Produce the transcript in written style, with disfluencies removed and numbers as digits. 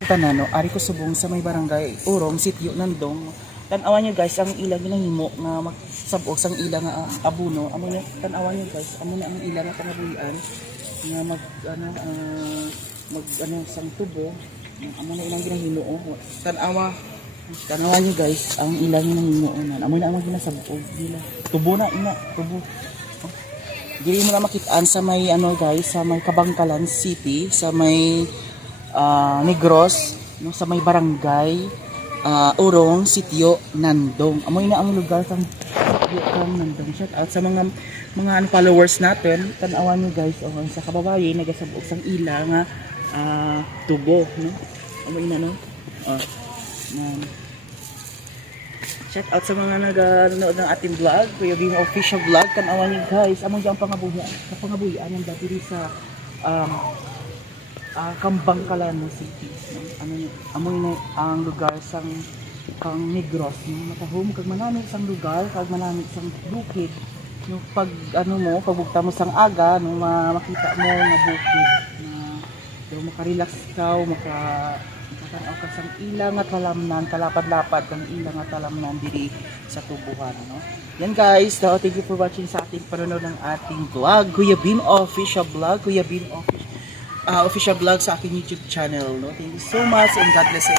Tanano, ari ko subong sa may barangay Urong, Sitio Nandong. Tanawan nyo guys, ang ilang ginahimo nga magsabog sang ilang nga abuno. Amo na tanawan nyo guys, amo na ang ilang nga pangabuhian nga mag sang tubo. Amo na ilang ginahimo. Tanawan nyo guys, ang ilang ginahimo nan. Amo na ang ginasabog nila. Tubo na ina, tubo. Dili mo na makitaan sa may guys, sa may Kabangkalan City, sa may Negros, no, sa may barangay Urong, Sitio Nandong. Amoy na ang lugar kang Sitio kang Nandong. Shout out sa mga followers natin. Tanawan nyo guys, sa kababayan nagasabog sang ila nga tubo, no. Amoy na no. Shout out sa mga nanonood ng ating vlog, Kuya Bing official vlog. Tanawan nyo guys, among yung pangabuhian ng dati sa Kabangkalan City. Amoy na ang lugar sang kang Negros. Matahom kag manamit sang lugar, kag manamit sang bukid. No, pag pagbugta mo sang aga, no, makita mo nga bukid na makarelax ka, makatanaw ka sang ilang nga talamnan, talapad-lapad kang ilang nga talamnan diri sa tubuhan, no. Yan guys, thank you for watching sa ating panonood ng ating vlog, Kuya Bin official vlog, Kuya Bin official vlog sa aking YouTube channel, no. Thank you so much and God bless you.